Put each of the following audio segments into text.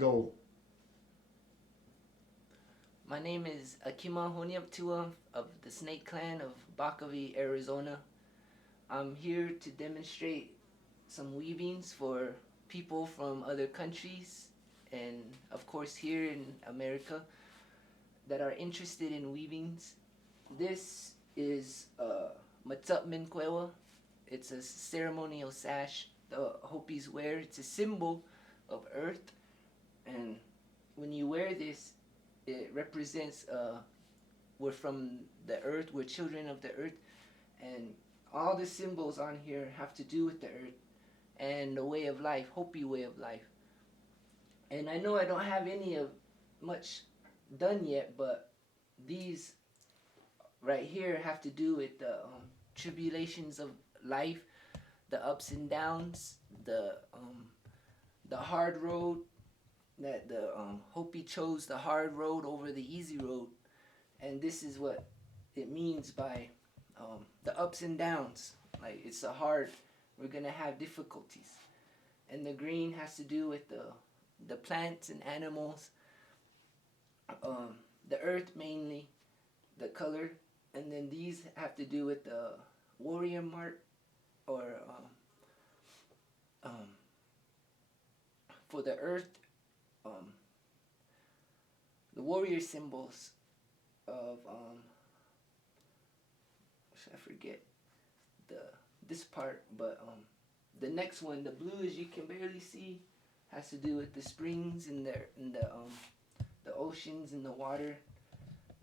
Go. My name is Ahkima Honyumptewa of the Snake Clan of Bacavi, Arizona. I'm here to demonstrate some weavings for people from other countries and of course here in America that are interested in weavings. This is Untitled. It's a ceremonial sash the Hopis wear. It's a symbol of earth, and when you wear this, it represents we're from the earth, we're children of the earth, and all the symbols on here have to do with the earth and the way of life, Hopi way of life. And I know I don't have any of much done yet, but these right here have to do with the tribulations of life, the ups and downs, the hard road that the Hopi chose the hard road over the easy road, and this is what it means by the ups and downs. Like it's a hard, we're gonna have difficulties, and the green has to do with the plants and animals, the earth mainly, the color, and then these have to do with the warrior mark or um, for the earth, um, the warrior symbols of I forget the this part, but the next one, the blue as you can barely see, has to do with the springs and the oceans and the water.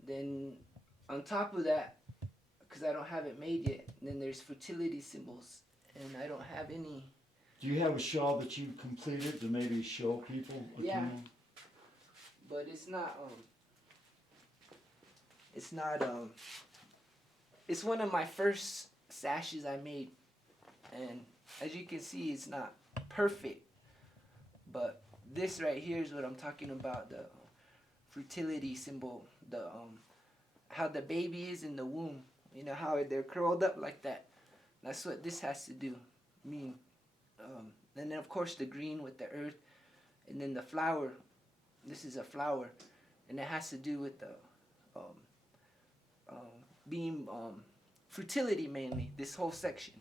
Then on top of that, because I don't have it made yet, then there's fertility symbols, and I don't have any. Do you have a shawl that you completed to maybe show people? Yeah, but it's not it's not it's one of my first sashes I made, and as you can see, it's not perfect, but this right here is what I'm talking about, the fertility symbol, the how the baby is in the womb, you know how they're curled up like that. That's what this has to do mean. And then of course the green with the earth, and then the flower, this is a flower, and it has to do with the um, being fertility mainly, this whole section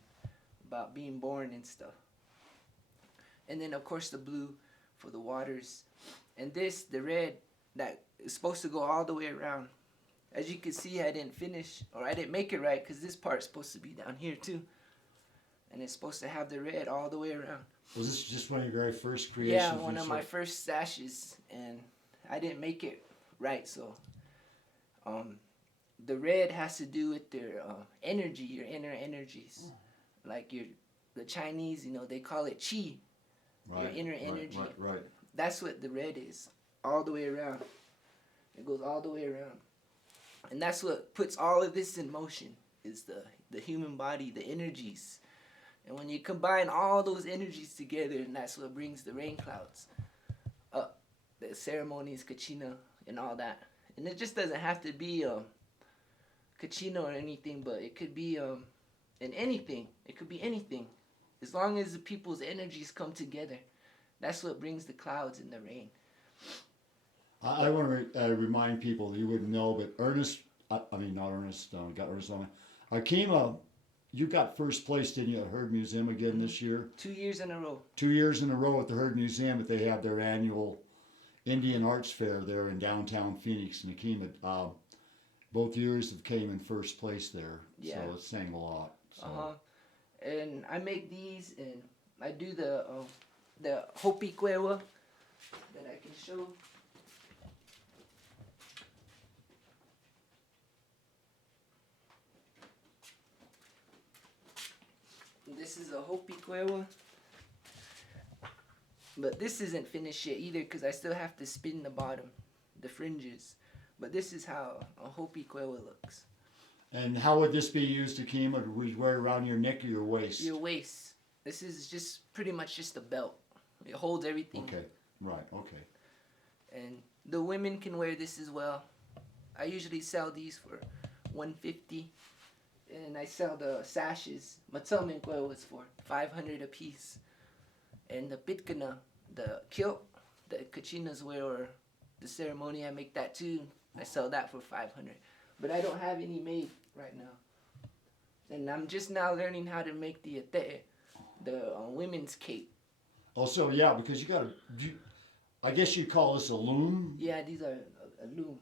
about being born and stuff. And then of course the blue for the waters, and this, the red, that is supposed to go all the way around. As you can see, I didn't finish, or I didn't make it right, because this part's supposed to be down here too, and it's supposed to have the red all the way around. Was this just one of your very first creations? Yeah, one of my first sashes, and I didn't make it right, so the red has to do with their energy, your inner energies. Like the Chinese, you know, they call it chi, your inner energy. Right. That's what the red is, all the way around. It goes all the way around. And that's what puts all of this in motion, is the human body, the energies. And when you combine all those energies together, and that's what brings the rain clouds up, the ceremonies, kachina, and all that. And it just doesn't have to be kachina or anything, but it could be in anything. It could be anything. As long as the people's energies come together, that's what brings the clouds and the rain. I want to remind people that you wouldn't know, but Ernest, I mean not Ernest, got Ernest on my. Ahkima, you got first place, didn't you, at Herd Museum again this year? 2 years in a row. 2 years in a row at the Herd Museum, but they have their annual Indian Arts Fair there in downtown Phoenix and Ahkima. Both years have came in first place there, so it's saying a lot. So. And I make these, and I do the Hopi Cueva that I can show. This is a Hopi Cueva, but this isn't finished yet either, because I still have to spin the bottom, the fringes. But this is how a Hopi Cueva looks. And how would this be used, Ahkima? Would you wear it around your neck or your waist? Your waist. This is just pretty much just a belt. It holds everything. Okay, right, okay. And the women can wear this as well. I usually sell these for $150, and I sell the sashes. Matsumin Cueva was for $500 a piece, and the pitkana, the kilt, the kachinas wear or the ceremony, I make that too. I sell that for 500. But I don't have any made right now. And I'm just now learning how to make the ate, the women's cape. Also, yeah, because you got to, I guess you call this a loom? Yeah, these are a loom.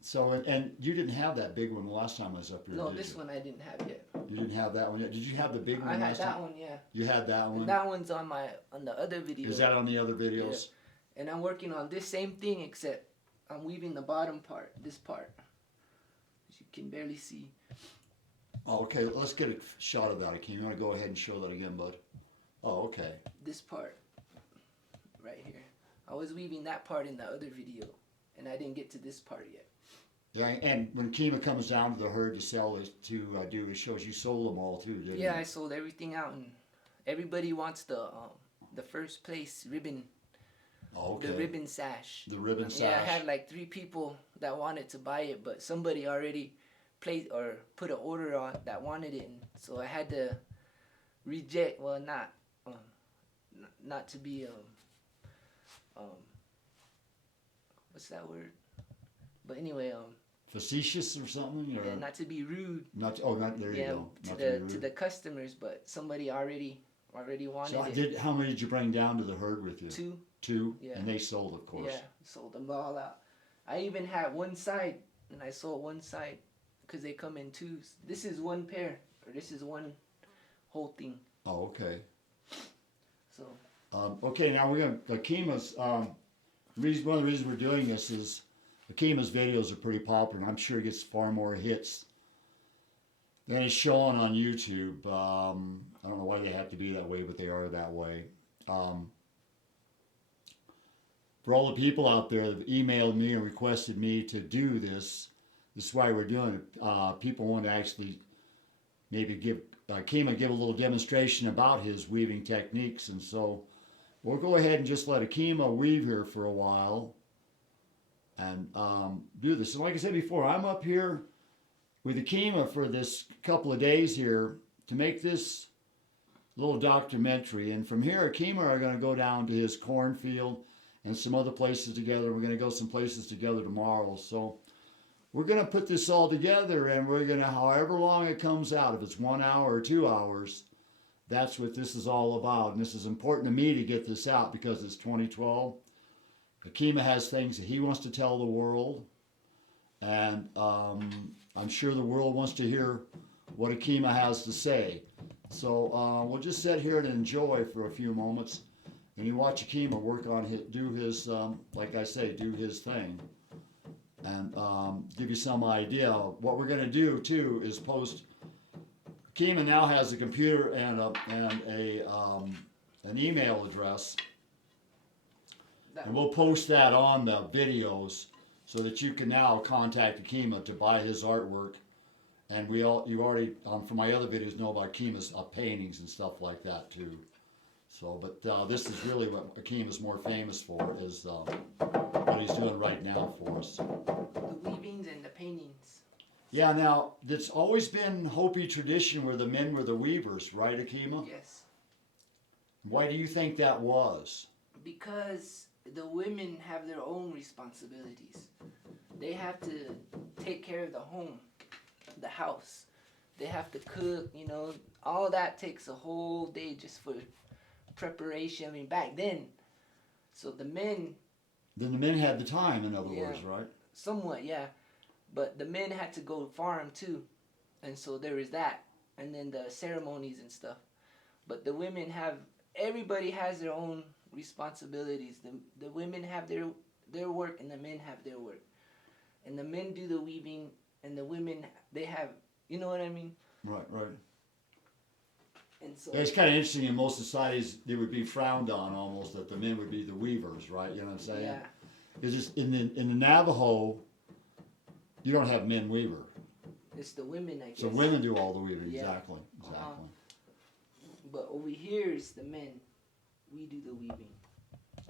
So, and you didn't have that big one the last time I was up here, No, did this you? one I didn't have yet. You didn't have that one yet? Did you have the big one I had last time? that one, yeah. You had that one? And that one's on the other video. Is that on the other videos? Yeah. And I'm working on this same thing, except I'm weaving the bottom part, this part. As you can barely see. Oh, okay, let's get a shot of that. Can you want to go ahead and show that again, bud? Oh, okay. This part, right here. I was weaving that part in the other video, and I didn't get to this part yet. Yeah, and when Kima comes down to the herd to sell it, to do his shows, you sold them all too, didn't you? Yeah, I sold everything out, and everybody wants the first place ribbon. Oh, okay. The ribbon sash. The ribbon sash. Yeah, I had like 3 people that wanted to buy it, but somebody already placed or put an order on that wanted it, and so I had to reject. Well, not to be what's that word? But anyway, facetious or something, or yeah, not to be rude. Not there. You go. To the customers, but somebody already wanted So it. how many did you bring down to the herd with you? 2. 2, Yeah. and they sold, of course. Yeah, sold them all out. I even had one side, and I sold one side because they come in 2s. This is one pair, or this is one whole thing. Oh, okay. So. Okay, now we're gonna Ahkima's. One of the reasons we're doing this is Ahkima's videos are pretty popular, and I'm sure he gets far more hits than is shown on YouTube. I don't know why they have to be that way, but they are that way. For all the people out there that have emailed me and requested me to do this, this is why we're doing it. People want to actually maybe give Ahkima give a little demonstration about his weaving techniques, and so we'll go ahead and just let Ahkima weave here for a while and do this. And like I said before, I'm up here with Ahkima for this couple of days here to make this little documentary. And from here, Ahkima are going to go down to his cornfield and some other places together. We're going to go some places together tomorrow. So we're going to put this all together, and we're going to, however long it comes out, if it's 1 hour or 2 hours, that's what this is all about. And this is important to me to get this out because it's 2012. Ahkima has things that he wants to tell the world. And I'm sure the world wants to hear what Ahkima has to say. So we'll just sit here and enjoy for a few moments. And you watch Ahkima work on do his, like I say, do his thing. And give you some idea. What we're going to do, too, is post. Ahkima now has a computer and an email address. And we'll post that on the videos so that you can now contact Ahkima to buy his artwork. And you already, from my other videos, know about Ahkima's paintings and stuff like that, too. So, but this is really what Ahkima's more famous for, is what he's doing right now for us. The weavings and the paintings. Yeah, now, it's always been Hopi tradition where the men were the weavers, right, Ahkima? Yes. Why do you think that was? Because the women have their own responsibilities. They have to take care of the home, the house. They have to cook, all that takes a whole day just for preparation. I mean, back then, so the men... Then the men had the time, in other words, right? Somewhat, yeah. But the men had to go farm too. And so there is that. And then the ceremonies and stuff. But the women everybody has their own responsibilities. The women have their work and the men have their work. And the men do the weaving and the women, they have, you know what I mean? Right. And so it's kind of interesting. In most societies, they would be frowned on almost that the men would be the weavers, right? You know what I'm saying? Yeah. It's just in the Navajo, you don't have men weaver. It's the women, I guess. So women do all the weaving. Yeah. Exactly. But over here is the men. We do the weaving.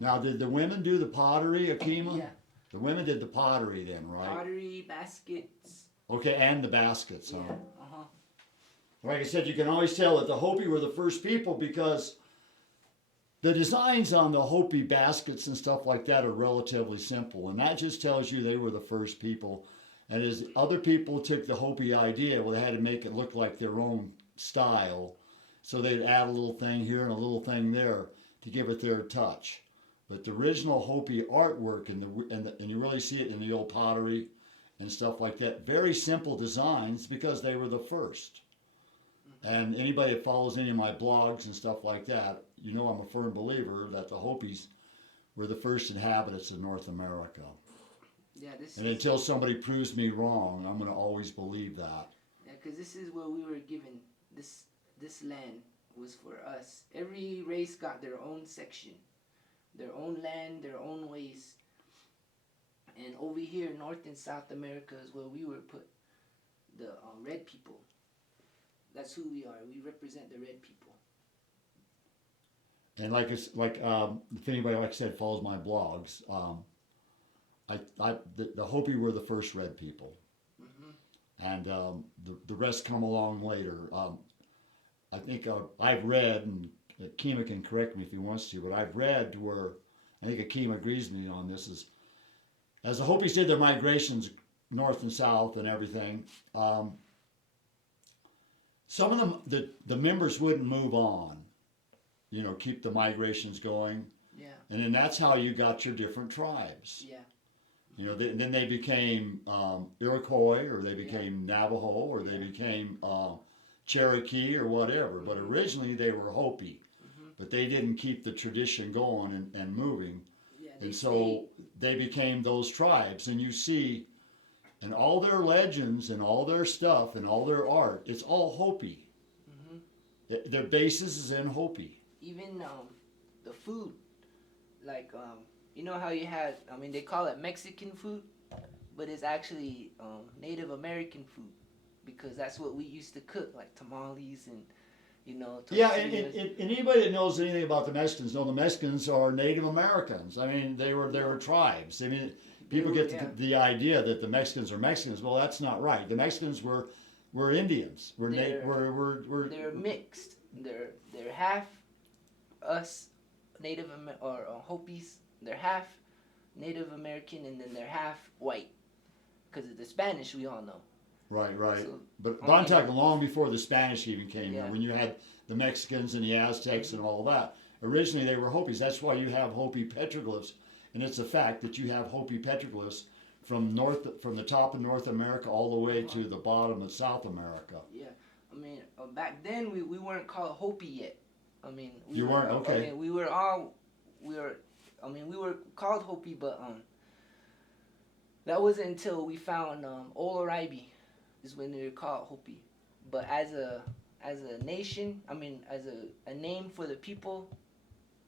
Now, did the women do the pottery, Ahkima? Yeah. The women did the pottery then, right? Pottery, baskets. Okay, and the baskets, huh? Yeah. Like I said, you can always tell that the Hopi were the first people because The designs on the Hopi baskets and stuff like that are relatively simple, and that just tells you they were the first people. And as other people took the Hopi idea, well, they had to make it look like their own style. So they'd add a little thing here and a little thing there to give it their touch. But the original Hopi artwork, and you really see it in the old pottery and stuff like that, very simple designs because they were the first. And anybody that follows any of my blogs and stuff like that, you know I'm a firm believer that the Hopis were the first inhabitants of North America. Yeah, and until somebody proves me wrong, I'm going to always believe that. Yeah, because this is where we were given. This land was for us. Every race got their own section, their own land, their own ways. And over here, North and South America is where we were put. The red people. That's who we are. We represent the red people. And if anybody, like I said, follows my blogs, the Hopi were the first red people, and the rest come along later. I think I've read, and Ahkima can correct me if he wants to, but I've read to where I think Ahkima agrees with me on this is as the Hopis did their migrations north and south and everything. Some of them, the members wouldn't move on, keep the migrations going. Yeah. And then that's how you got your different tribes. Yeah. Then they became Iroquois, or they became Navajo, or they became Cherokee, or whatever. But originally they were Hopi. But they didn't keep the tradition going and moving. Yeah, and so they became those tribes. And you see, in all their legends and all their stuff and all their art, it's all Hopi. Their basis is in Hopi. Even the food, like you know how you had, they call it Mexican food, but it's actually Native American food, because that's what we used to cook, like tamales and yeah, and anybody that knows anything about the Mexicans know the Mexicans are Native Americans. They were tribes. People get the idea that the Mexicans are Mexicans. Well, that's not right. The Mexicans were Indians. They're mixed. They're half us Native or Hopis. They're half Native American, and then they're half white. Because of the Spanish, we all know. Right. So, but I'm talking long before the Spanish even came here, when you had the Mexicans and the Aztecs and all that. Originally, they were Hopis. That's why you have Hopi petroglyphs. And it's a fact that you have Hopi petroglyphs from the top of North America all the way to the bottom of South America. Yeah, back then we weren't called Hopi yet. You weren't? Okay. We were called Hopi, but that wasn't until we found Oloribe is when they were called Hopi. But as a nation, as a name for the people,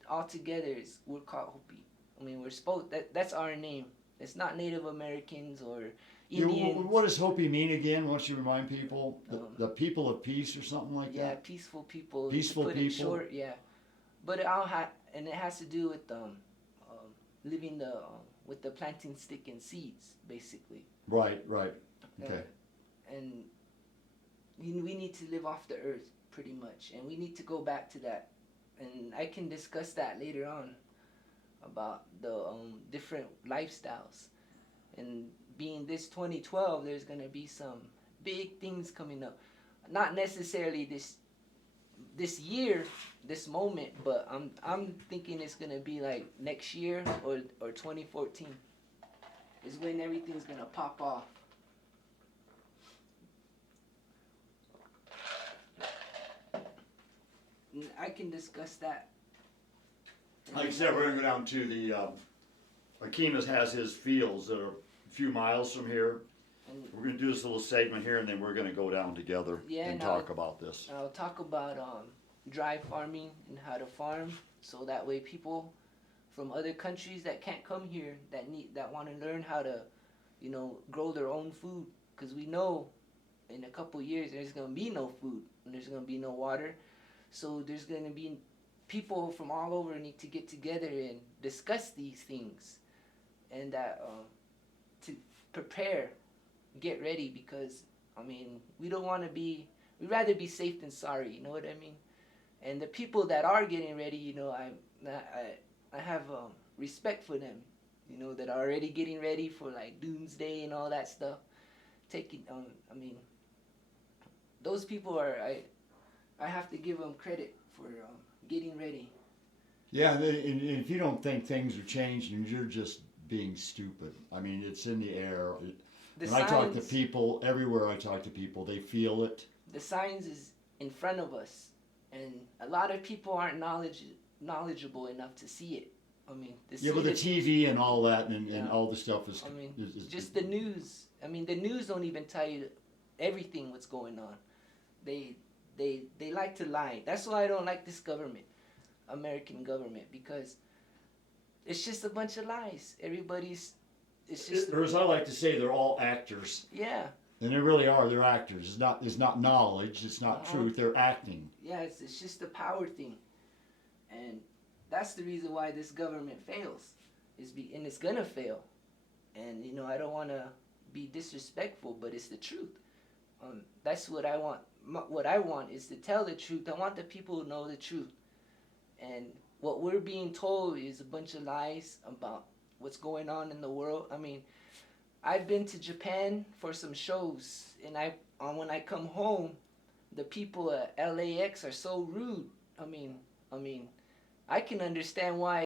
altogether we're called Hopi. We're supposed that's our name. It's not Native Americans or Indians. Yeah, what does Hopi mean again? Why don't you remind people? The people of peace or something like that? Yeah, peaceful people. Peaceful put people. It short, yeah. But it has to do with living with the planting stick and seeds, basically. Right. Okay. And we need to live off the earth, pretty much, and we need to go back to that. And I can discuss that later on about the different lifestyles. And being this 2012, there's going to be some big things coming up. Not necessarily this year, this moment, but I'm thinking it's going to be like next year or 2014 is when everything's going to pop off. And I can discuss that. Like I said, we're going to go down to the Ahkima has his fields that are a few miles from here. And we're going to do this little segment here, and then we're going to go down together and talk about this. I'll talk about dry farming and how to farm, so that way people from other countries that can't come here that want to learn how to, grow their own food, because we know in a couple years there's going to be no food and there's going to be no water, so there's going to be people from all over need to get together and discuss these things, and to prepare, get ready, because we don't want to be. We'd rather be safe than sorry. You know what I mean? And the people that are getting ready, I have respect for them, you know, that are already getting ready for like doomsday and all that stuff. Taking I mean, those people are I have to give them credit for getting ready. Yeah, and if you don't think things are changing, you're just being stupid. I mean, it's in the air. The When I talk to signs, people, everywhere I talk to people, they feel it. the signs is in front of us, and a lot of people aren't knowledgeable enough to see it. I mean, Yeah, but the TV and all that and Yeah. all the stuff is. I mean, is just the news. I mean, the news don't even tell you everything what's going on. They like to lie. That's why I don't like this government, American government, because it's just a bunch of lies. Everybody's, it's just or as I like to say, they're all actors. yeah. And they really are. They're actors. It's not knowledge. It's not truth. They're acting. Yeah, it's just a power thing, and that's the reason why this government fails. And it's gonna fail. And you know, I don't want to be disrespectful, but it's the truth. That's what I want. What I want is to tell the truth. I want the people to know the truth. And what we're being told is a bunch of lies about what's going on in the world. I mean, I've been to Japan for some shows, and when I come home, the people at LAX are so rude. I mean, I can understand why